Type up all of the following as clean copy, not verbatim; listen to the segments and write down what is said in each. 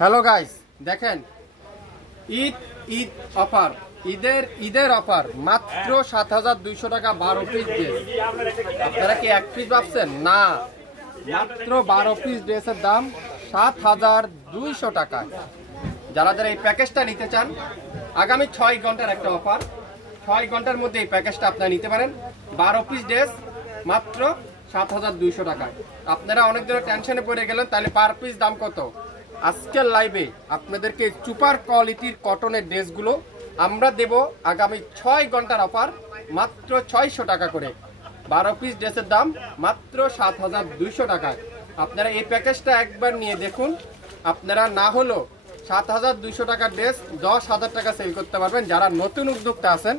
Hello guys, দেখেন Eid Eid offer, ঈদের offer মাত্র ৭,২০০ টাকা ১২ পিস ড্রেস। আপনারা কি এক পিস ভাবছেন? না, মাত্র ১২ পিস ড্রেসের দাম ৭,২০০ টাকা। যারা যারা এই প্যাকেজটা নিতে চান, আগামী ৬ ঘন্টার একটা অফার, ৬ ঘন্টার মধ্যে এই প্যাকেজটা আপনারা নিতে পারেন। ১২ পিস ড্রেস মাত্র ৭,২০০ টাকায়। আপনারা অনেক ধরনের টেনশনে পড়ে গেলেন, তাহলে পার পিস দাম কত? আজকের লাইভে আপনাদেরকে সুপার কোয়ালিটির কটনের ড্রেসগুলো আমরা দেব আগামী ৬ ঘন্টার অফার মাত্র ৬০০ টাকা করে। ১২ পিস ড্রেসের দাম মাত্র ৭,২০০ টাকায়। আপনারা এই প্যাকেজটা একবার নিয়ে দেখুন। আপনারা না হলেও ৭,২০০ টাকার ড্রেস ১০,০০০ টাকা সেল করতে পারবেন। যারা নতুন উদ্যোক্তা আছেন,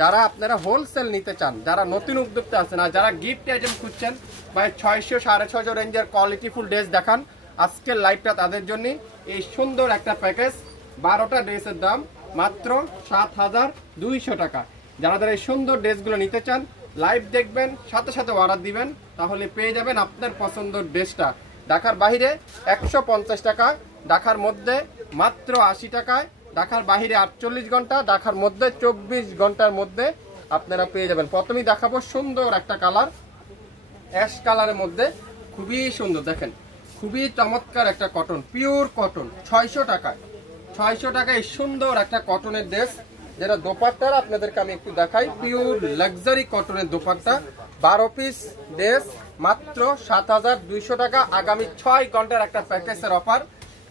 যারা আপনারা হোলসেল নিতে চান, যারা নতুন উদ্যোক্তা আছেন, আর যারা গিফট আইটেম খুঁজছেন বা ৬০০ 650 রেঞ্জের কোয়ালিটিফুল ড্রেস দেখান, আজকের লাইভটা তাদের জন্য। এই সুন্দর একটা প্যাকেজ, 12টা ড্রেসের দাম মাত্র ৭,২০০ টাকা। যারা যারা এই সুন্দর ড্রেসগুলো নিতে চান, লাইভ দেখবেন, সাথে সাথে অর্ডার দিবেন, তাহলে পেয়ে যাবেন আপনার পছন্দের ড্রেসটা। ঢাকার বাইরে ১৫০ টাকা, ঢাকার মধ্যে মাত্র ৮০ টাকায়, ঢাকার বাইরে ৪৮ ঘন্টা, ঢাকার মধ্যে ২৪ ঘন্টার মধ্যে আপনারা পেয়ে যাবেন। প্রথমেই দেখাবো সুন্দর একটা কালার, অ্যাশ কালারের মধ্যে, খুবই সুন্দর, দেখেন খুবই চমৎকার একটা কটন, পিওর কটন, ৬০০ টাকায়। ৬০০ টাকায় সুন্দর একটা কটনের ড্রেস, যেটা দোপাট্টার আপনাদেরকে আমি একটু দেখাই। পিওর লাক্সারি কটনের দোপাট্টা, ১২ পিস ড্রেস মাত্র ৭,২০০ টাকা। আগামী ৬ ঘন্টার একটা প্যাকেজের অফার।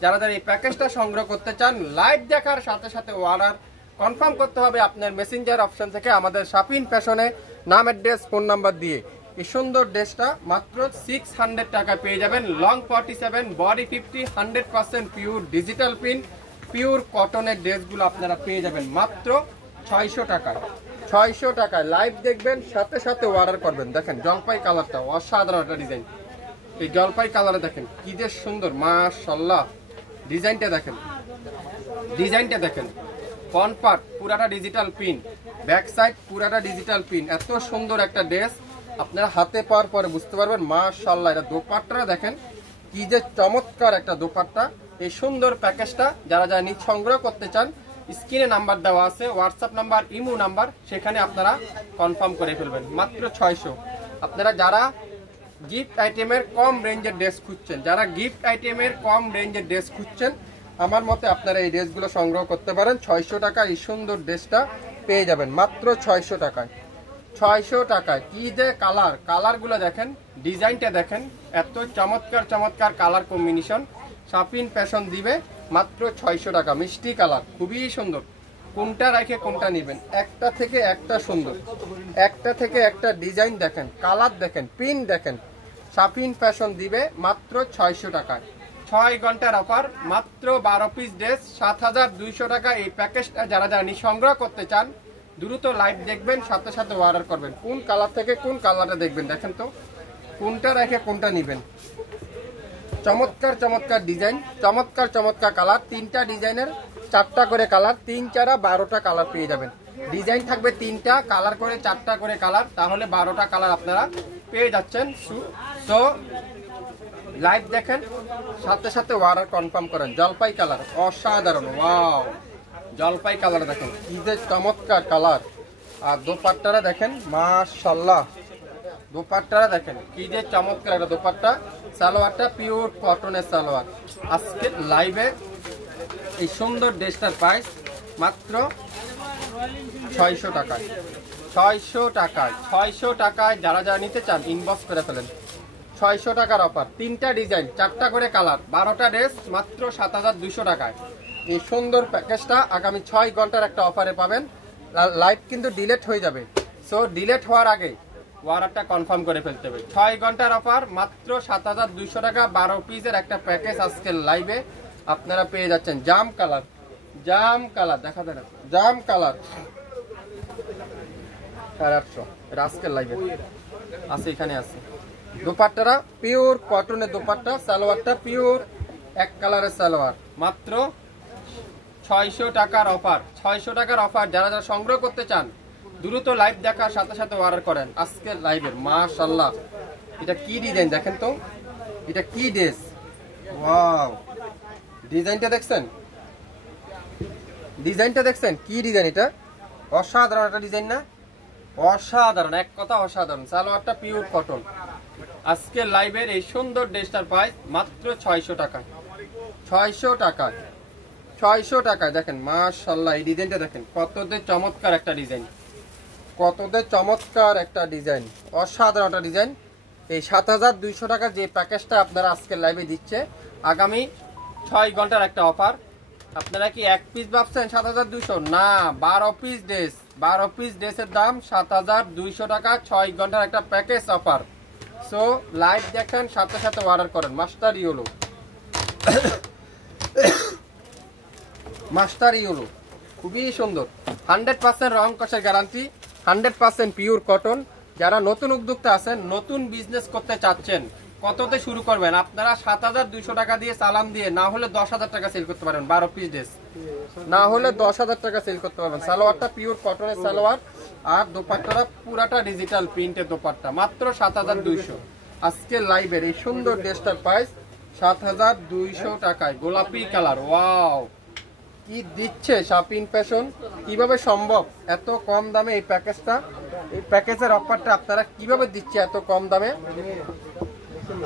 যারা যারা এই প্যাকেজটা সংগ্রহ করতে চান, লাইভ দেখার সাথে সাথে অর্ডার কনফার্ম করতে হবে আপনার মেসেঞ্জার অপশন থেকে আমাদের শাপিন ফ্যাশনে নাম, অ্যাড্রেস, ফোন নাম্বার দিয়ে। এই সুন্দর ড্রেসটা মাত্র 600 টাকা পেয়ে যাবেন। Long 47, body 50, 100% pure digital print, pure কটনের ড্রেসগুলো আপনারা পেয়ে যাবেন মাত্র ৬০০ টাকায়। ৬০০ টাকায় লাইভ দেখবেন, সাথে সাথে অর্ডার করবেন। দেখেন জলপাই কালারটা অসাধারণ একটা ডিজাইন। এই জলপাই কালারে দেখেন কি যে সুন্দর, মাশাআল্লাহ। ডিজাইনটা দেখেন, ডিজাইনটা দেখেন, ফ্রন্ট পার্ট পুরাটা ডিজিটাল প্রিন্ট, ব্যাক সাইড পুরাটা ডিজিটাল প্রিন্ট। এত সুন্দর একটা ড্রেস আপনারা হাতে পাওয়ার পরে বুঝতে পারবেন, মাশাআল্লাহ। এটা দোপাট্টাটা দেখেন কি যে চমৎকার একটা দোপাট্টা। এই সুন্দর প্যাকেজটা যারা যারা নিজ সংগ্রহ করতে চান, স্ক্রিনে নাম্বার দেওয়া আছে, হোয়াটসঅ্যাপ নাম্বার, ইমো নাম্বার, সেখানে আপনারা কনফার্ম করে ফেলবেন মাত্র ৬০০। আপনারা যারা গিফট আইটেমের কম রেঞ্জের ড্রেস খুঁজছেন, যারা গিফট আইটেমের কম রেঞ্জের ড্রেস খুঁজছেন, আমার মতে আপনারা এই ড্রেসগুলো সংগ্রহ করতে পারেন। ৬০০ টাকা এই সুন্দর ড্রেসটা পেয়ে যাবেন মাত্র ৬০০ টাকায়। ৬০০ টাকায় কি যে কালার, কালারগুলো দেখেন, ডিজাইনটা দেখেন, এত চমৎকার চমৎকার কালার কম্বিনেশন। শাপিন ফ্যাশন দিবে মাত্র ৬০০ টাকা। মিষ্টি কালার, খুবই সুন্দর। কোনটা রেখে কোনটা নেবেন, একটা থেকে একটা সুন্দর, একটা থেকে একটা ডিজাইন দেখেন, কালার দেখেন, প্রিন্ট দেখেন। শাপিন ফ্যাশন দিবে মাত্র ৬০০ টাকায়। ৬ ঘন্টার অফার, মাত্র ১২ পিস ড্রেস ৭,২০০ টাকা। এই প্যাকেজটা যারা যারা সংগ্রহ করতে চান, দ্রুত লাইভ দেখবেন, সাথে সাথে অর্ডার করবেন। কোন কালার থেকে কোন কালারটা দেখবেন, দেখেন তো কোনটা রেখে কোনটা নেবেন। চমৎকার চমৎকার ডিজাইন, চমৎকার চমৎকার কালার, 3টা ডিজাইনের 4টা করে কালার, 3 4 12টা কালার পেয়ে যাবেন। ডিজাইন থাকবে 3টা, কালার করে 4টা করে কালার, তাহলে 12টা কালার আপনারা পেয়ে যাচ্ছেন। সো লাইভ দেখেন, সাথে সাথে অর্ডার কনফার্ম করেন। জলপাই কালার অসাধারণ, ওয়াও। জলপাই কালার দেখেন কি যে চমৎকার কালার। আর দোপাট্টারা দেখেন, মাশাআল্লাহ। দোপাট্টারা দেখেন কি যে চমৎকার একটা দোপাট্টা। সালোয়ারটা পিওর কটনের সালোয়ার। আজকে লাইভে এই সুন্দর ড্রেসটার প্রাইস মাত্র ৬০০ টাকায়। ৬০০ টাকায়, ৬০০ টাকায় যারা যারা নিতে চান ইনবক্স করে ফেলেন। ৬০০ টাকার অফার, 3টা ডিজাইন, 4টা করে কালার, 12টা ড্রেস মাত্র ৭,২০০ টাকায়। এই সুন্দর প্যাকেজটা আগামী ৬ ঘন্টার একটা অফারে পাবেন। লাইভ কিন্তু ডিলেট হয়ে যাবে, সো ডিলেট হওয়ার আগে অর্ডারটা কনফার্ম করে ফেলতে হবে। ৬ ঘন্টার অফার, মাত্র ৭,২০০ টাকা, ১২ পিসের একটা প্যাকেজ আজকের লাইভে আপনারা পেয়ে যাচ্ছেন। জাম কালার, জাম কালার দেখা দেন, জাম কালার ৮৫০। এটা আজকের লাইভে আছে, এখানে আছে। দোপাট্টারা পিওর কটনের দোপাট্টা, সালোয়ারটা পিওর এক কালারের সালোয়ার, মাত্র ৬০০ টাকার অফার। ৬০০ টাকার অফার। যারা যারা সংগ্রহ করতে চান, দ্রুত লাইভ দেখার সাথে সাথে অর্ডার করেন আজকের লাইভের। মাশাআল্লাহ, এটা কি ডিজাইন দেখেন তো, এটা কি ড্রেস, ওয়াও। ডিজাইনটা দেখছেন, ডিজাইনটা দেখছেন কি ডিজাইন, এটা অসাধারণ একটা ডিজাইন না, অসাধারণ, এক কথা অসাধারণ। সালোয়ারটা পিওর কটন। আজকে লাইভের এই সুন্দর ড্রেসটার প্রাইস মাত্র 600 টাকা, 600 টাকা, 600 টাকায়। দেখেন মাশাআল্লাহ, এই ডিজাইনটা দেখেন কতদের চমৎকার একটা ডিজাইন, কতদের চমৎকার একটা ডিজাইন, অসাধারণ একটা ডিজাইন। এই 7200 টাকা যে প্যাকেজটা আপনারা আজকে লাইভে দিচ্ছে, আগামী 6 ঘন্টার একটা অফার। আপনারা কি এক পিস ভাবছেন 7200? না, 12 পিস ড্রেস, 12 পিস ড্রেসের দাম 7200 টাকা, 6 ঘন্টার একটা প্যাকেজ অফার। সো লাইভ দেখেন, সাথে সাথে অর্ডার করেন। মাস্টার ইয়েলো, মাস্টার ইয়েলো খুবই সুন্দর, 100% রং কষের গ্যারান্টি, 100% পিওর কটন। যারা নতুন উদ্যোক্তা আছেন, নতুন বিজনেস করতে চাচ্ছেন, কততে শুরু করবেন? আপনারা 7200 টাকা দিয়ে সালাম দিয়ে না হলে 10,000 টাকা সেল করতে পারবেন। 12 পিস ড্রেস না হলে 10,000 টাকা সেল করতে পারবেন। সালোয়ারটা পিওর কটনের সালোয়ার, আর দোপাট্টাটা পুরাটা ডিজিটাল প্রিন্টের দোপাট্টা, মাত্র 7200। আজকে লাইভের এই সুন্দর ড্রেসটার প্রাইস 7200 টাকায়, গোলাপি কালার। ওয়াও, কি দিচ্ছে শাপিং ফ্যাশন, কিভাবে সম্ভব এত কম দামে এই প্যাকেজটা, এই প্যাকেজের অফারটা আপনারা কিভাবে দিচ্ছে এত কম দামে?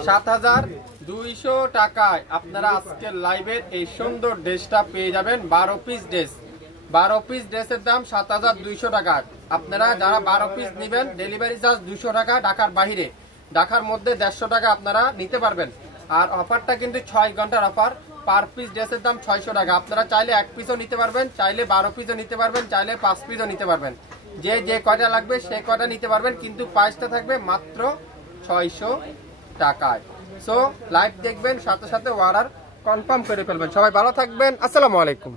7200 টাকায় আপনারা আজকের লাইভের এই সুন্দর ড্রেসটা পেয়ে যাবেন। 12 পিস ড্রেস, 12 পিস ড্রেসের দাম 7200 টাকা। আপনারা যারা 12 পিস নেবেন, ডেলিভারি চার্জ 200 টাকা ঢাকার বাইরে, ঢাকার মধ্যে 150 টাকা আপনারা নিতে পারবেন। আর অফারটা কিন্তু 6 ঘন্টার অফার। পার পিস ড্রেসের দাম 600 টাকা। আপনারা চাইলে এক পিসও নিতে পারবেন, চাইলে 12 পিসও নিতে পারবেন, চাইলে 5 পিসও নিতে পারবেন। যে যে কয়টা লাগবে সে কয়টা নিতে পারবেন, কিন্তু প্রাইসটা থাকবে মাত্র 600 টাকায়। সো লাইভ দেখবেন, সাথে সাথে অর্ডার কনফার্ম করে ফেলবেন। সবাই ভালো থাকবেন, আসসালামু আলাইকুম।